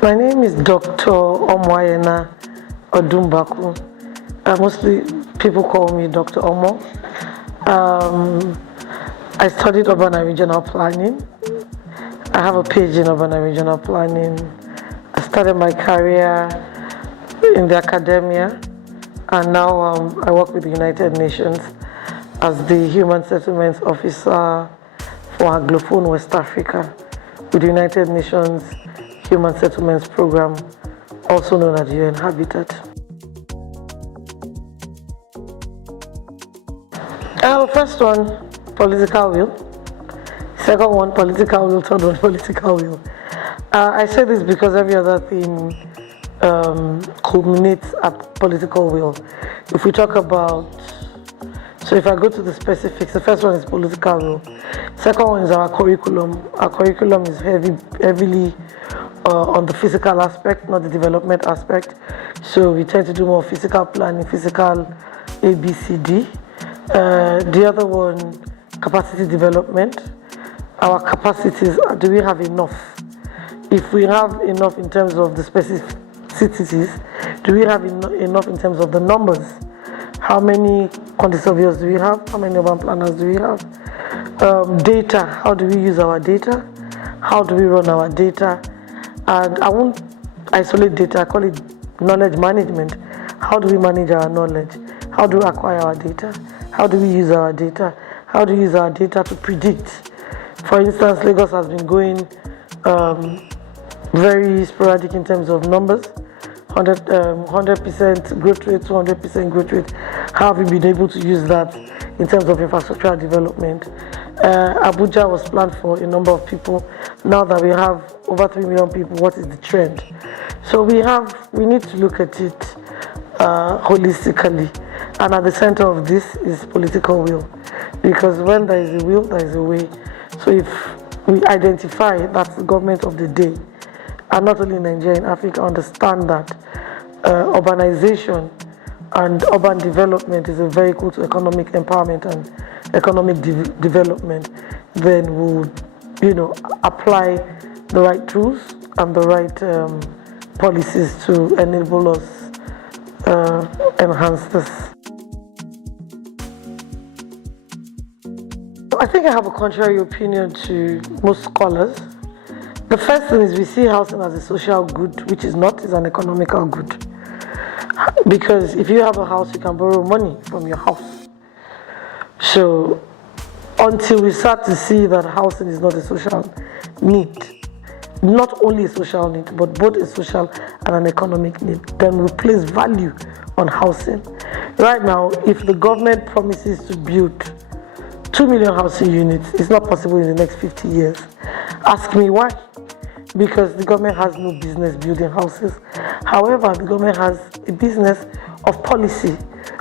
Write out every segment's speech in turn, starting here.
My name is Dr. Omoayena Odunbaku. Mostly people call me Dr. Omo. I studied urban and regional planning. I have a PhD in urban and regional planning. I started my career in the academia, and now I work with the United Nations as the Human Settlements Officer for Anglophone West Africa with the United Nations Human Settlements Program, also known as UN Habitat. First one, political will. Second one, political will. Third one, political will. I say this because every other thing culminates at political will. If we talk about, so if I go to the specifics, the first one is political will. Second one is our curriculum. Our curriculum is heavily on the physical aspect, not the development aspect. So we tend to do more physical planning, physical ABCD. The other one, capacity development. Our capacities, do we have enough? If we have enough in terms of the specificities, do we have enough in terms of the numbers? How many quantity surveyors do we have? How many urban planners do we have? Data, how do we use our data? How do we run our data? And I won't isolate data, I call it knowledge management. How do we manage our knowledge? How do we acquire our data? How do we use our data? How do we use our data to predict? For instance, Lagos has been going very sporadic in terms of numbers, 100% growth rate, 200% growth rate. How have we been able to use that in terms of infrastructural development? Abuja was planned for a number of people. Now that we have over 3 million people, what is the trend? So we need to look at it holistically. And at the center of this is political will. Because when there is a will, there is a way. So if we identify that's the government of the day, and not only in Nigeria, in Africa, understand that urbanization and urban development is a vehicle to economic empowerment and economic development, then we'll, apply the right tools and the right policies to enable us enhance this. I think I have a contrary opinion to most scholars. The first thing is we see housing as a social good, which is not, is an economical good. Because if you have a house, you can borrow money from your house. So until we start to see that housing is not a social need, not only a social need, but both a social and an economic need, then we place value on housing. Right now, if the government promises to build 2 million housing units, it's not possible in the next 50 years. Ask me why. Because the government has no business building houses. However, the government has a business of policy.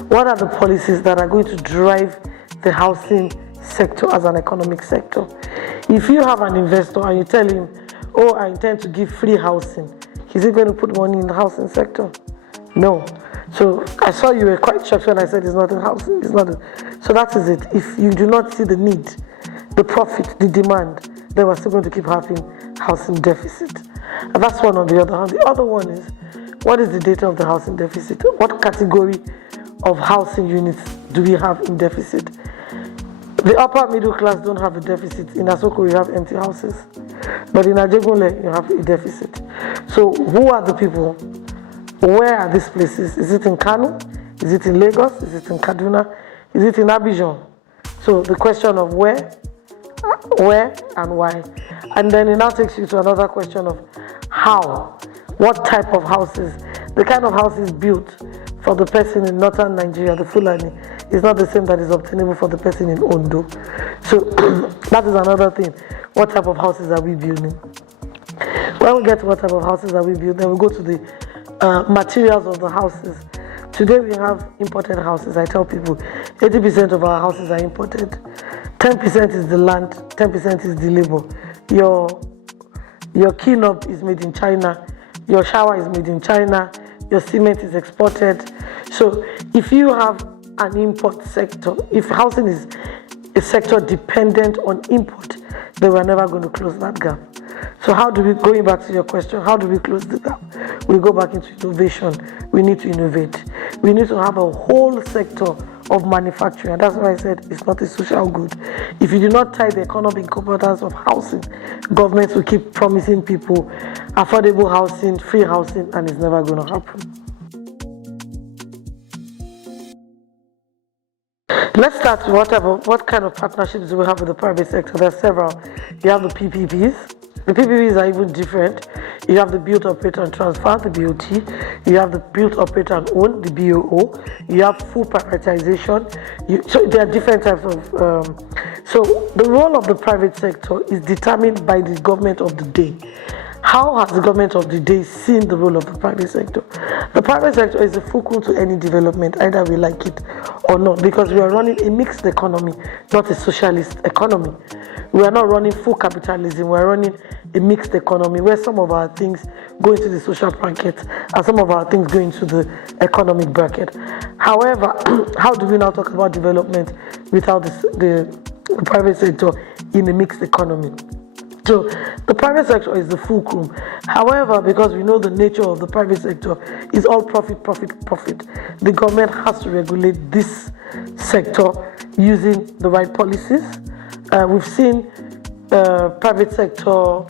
What are the policies that are going to drive the housing sector as an economic sector? If you have an investor and you tell him, oh, I intend to give free housing, is he going to put money in the housing sector? No. So I saw you were quite shocked when I said it's not in housing. It's not. So that is it. If you do not see the need, the profit, the demand, then we're still going to keep having housing deficit. And that's one on the other hand. The other one is, what is the data of the housing deficit? What category of housing units do we have in deficit? The upper middle class don't have a deficit. In Asoko, you have empty houses. But in Ajegunle, you have a deficit. So who are the people? Where are these places? Is it in Kano? Is it in Lagos? Is it in Kaduna? Is it in Abidjan? So the question of where and why. And then it now takes you to another question of how. What type of houses? The kind of houses built for the person in northern Nigeria, the Fulani, is not the same that is obtainable for the person in Ondo. So that is another thing. What type of houses are we building? When we get to what type of houses are we building, then we go to the materials of the houses. Today we have imported houses. I tell people 80% of our houses are imported. 10% is the land, 10% is the labor. Your key-knob is made in China, your shower is made in China, your cement is exported. So if you have an import sector, if housing is a sector dependent on import, then we're never going to close that gap. So how do we, going back to your question, how do we close the gap? We go back into innovation. We need to innovate. We need to have a whole sector of manufacturing. And that's why I said it's not a social good. If you do not tie the economic importance of housing, governments will keep promising people affordable housing, free housing, and it's never going to happen. Let's start with what kind of partnerships do we have with the private sector? There are several. You have the PPPs. The PPPs are even different. You have the build, operate, and transfer, the BOT. You have the build, operate, and own, the BOO. You have full privatization. So there are different types of. So the role of the private sector is determined by the government of the day. How has the government of the day seen the role of the private sector? The private sector is a fulcrum to any development, either we like it or not, because we are running a mixed economy, not a socialist economy. We are not running full capitalism, we are running a mixed economy where some of our things go into the social bracket and some of our things go into the economic bracket. However, how do we now talk about development without the private sector in a mixed economy? So the private sector is the fulcrum. However, because we know the nature of the private sector is all profit, the government has to regulate this sector using the right policies. We've seen private sector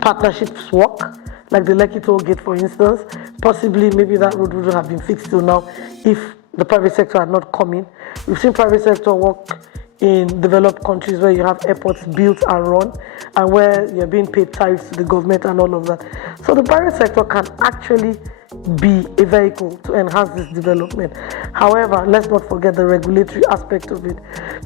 partnerships work, like the Lekki toll gate, for instance. Possibly, maybe that road wouldn't have been fixed till now if the private sector had not come in. We've seen private sector work in developed countries where you have airports built and run and where you're being paid tariffs to the government and all of that. So the private sector can actually be a vehicle to enhance this development. However, let's not forget the regulatory aspect of it.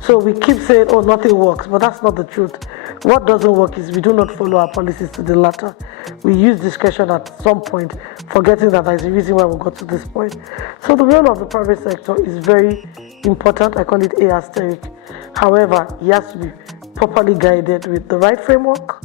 So we keep saying, oh, nothing works, but that's not the truth. What doesn't work is we do not follow our policies to the latter. We use discretion at some point, forgetting that there's a reason why we got to this point. So the role of the private sector is very important. I call it asterisk. However, he has to be properly guided with the right framework,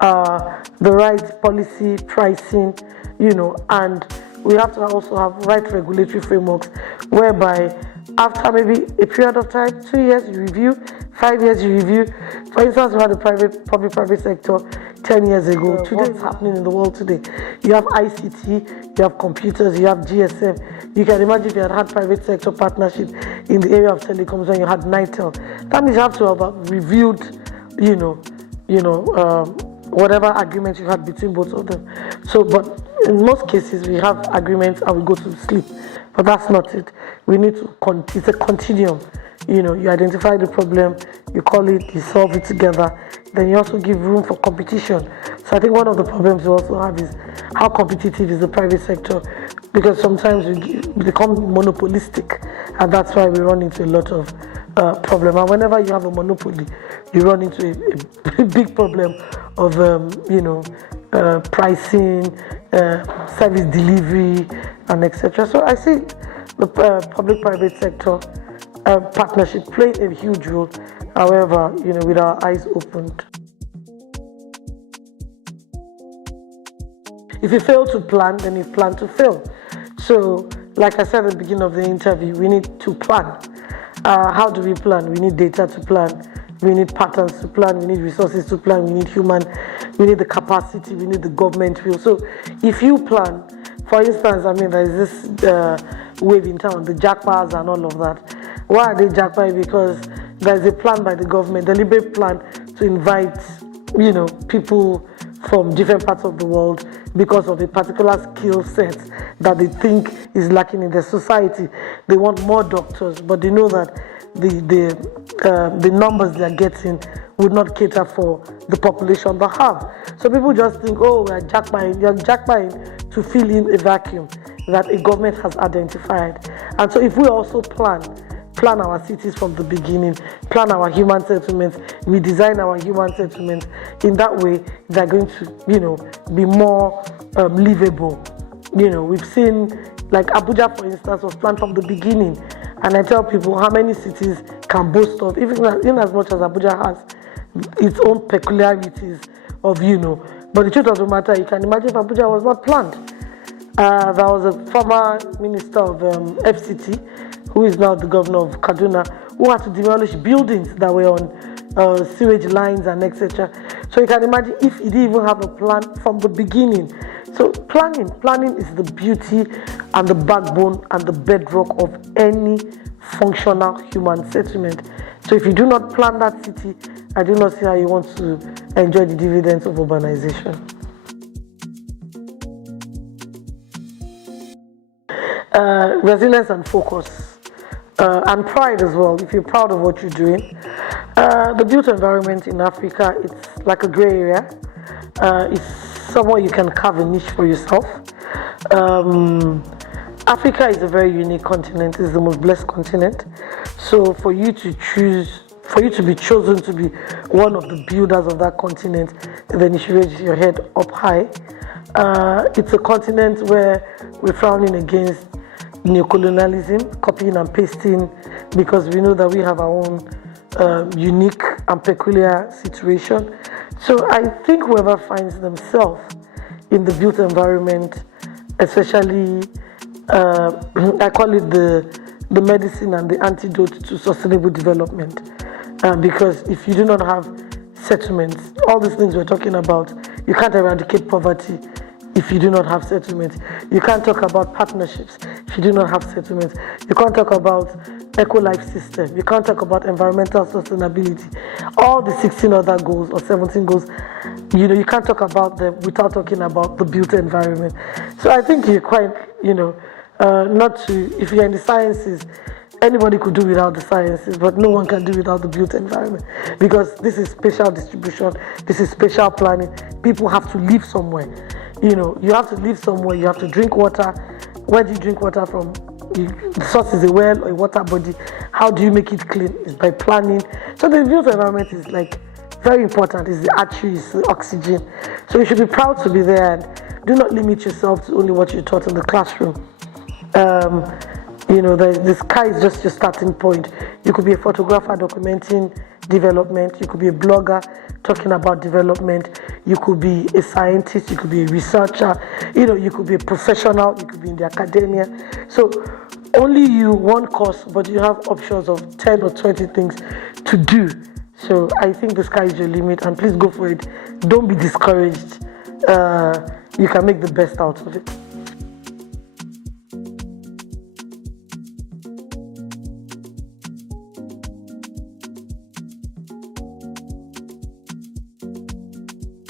the right policy, pricing, and we have to also have right regulatory frameworks whereby after maybe a period of time, 2 years you review, 5 years you review. For instance, we had the public-private sector 10 years ago. Today, what's happening in the world today? You have ICT, you have computers, you have GSM. You can imagine if you had private sector partnership in the area of telecoms when you had NITEL. That means you have to have reviewed, whatever agreement you had between both of them. So, but in most cases, we have agreements and we go to sleep. But that's not it. We need to, it's a continuum. You identify the problem, you call it, you solve it together, then you also give room for competition. So I think one of the problems we also have is how competitive is the private sector, because sometimes we become monopolistic, and that's why we run into a lot of problem. And whenever you have a monopoly, you run into a big problem of, pricing, service delivery, and etc. So I see the public-private sector partnership playing a huge role. However, with our eyes opened. If you fail to plan, then you plan to fail. So, like I said at the beginning of the interview, we need to plan. How do we plan? We need data to plan. We need patterns to plan. We need resources to plan. We need we need the capacity. We need the government will. So, if you plan, for instance, there is this wave in town, the jackpars and all of that. Why are they jackpar? Because there is a plan by the government, deliberate plan to invite, people from different parts of the world because of a particular skill set that they think is lacking in their society. They want more doctors, but they know that the numbers they're getting would not cater for the population they have. So people just think, oh, we're jackpying to fill in a vacuum that a government has identified. And so if we also plan our cities from the beginning, plan our human settlements, we design our human settlements, in that way they're going to, be more livable. We've seen, like Abuja, for instance, was planned from the beginning. And I tell people how many cities can boast of, even as much as Abuja has its own peculiarities of, But the truth of the matter, you can imagine if Abuja was not planned. There was a former minister of FCT, who is now the governor of Kaduna, who had to demolish buildings that were on sewage lines and etc. So you can imagine if you didn't even have a plan from the beginning. So planning is the beauty and the backbone and the bedrock of any functional human settlement. So if you do not plan that city, I do not see how you want to enjoy the dividends of urbanization. Resilience and focus, and pride as well. If you're proud of what you're doing, the built environment in Africa, it's like a gray area. It's somewhere you can carve a niche for yourself. Africa is a very unique continent. It's the most blessed continent. So for you to be chosen to be one of the builders of that continent, then you should raise your head up high. It's a continent where we're frowning against neocolonialism, copying and pasting, because we know that we have our own unique and peculiar situation. So I think whoever finds themselves in the built environment, especially, I call it the medicine and the antidote to sustainable development. Because if you do not have settlements, all these things we're talking about, you can't eradicate poverty if you do not have settlements. You can't talk about partnerships if you do not have settlements. You can't talk about eco-life system. You can't talk about environmental sustainability. All the 16 other goals or 17 goals, you can't talk about them without talking about the built environment. So I think you're quite, if you're in the sciences, anybody could do without the sciences, but no one can do without the built environment, because this is spatial distribution, this is spatial planning. People have to live somewhere. You have to live somewhere, you have to drink water. Where do you drink water from? The source is a well or a water body. How do you make it clean? It's by planning. So the built environment is very important. It's the artery, it's the oxygen. So you should be proud to be there, and do not limit yourself to only what you're taught in the classroom. The sky is just your starting point. You could be a photographer documenting development. You could be a blogger talking about development. You could be a scientist. You could be a researcher. You could be a professional. You could be in the academia. So only you, one course, but you have options of 10 or 20 things to do. So I think the sky is your limit, and please go for it. Don't be discouraged. You can make the best out of it.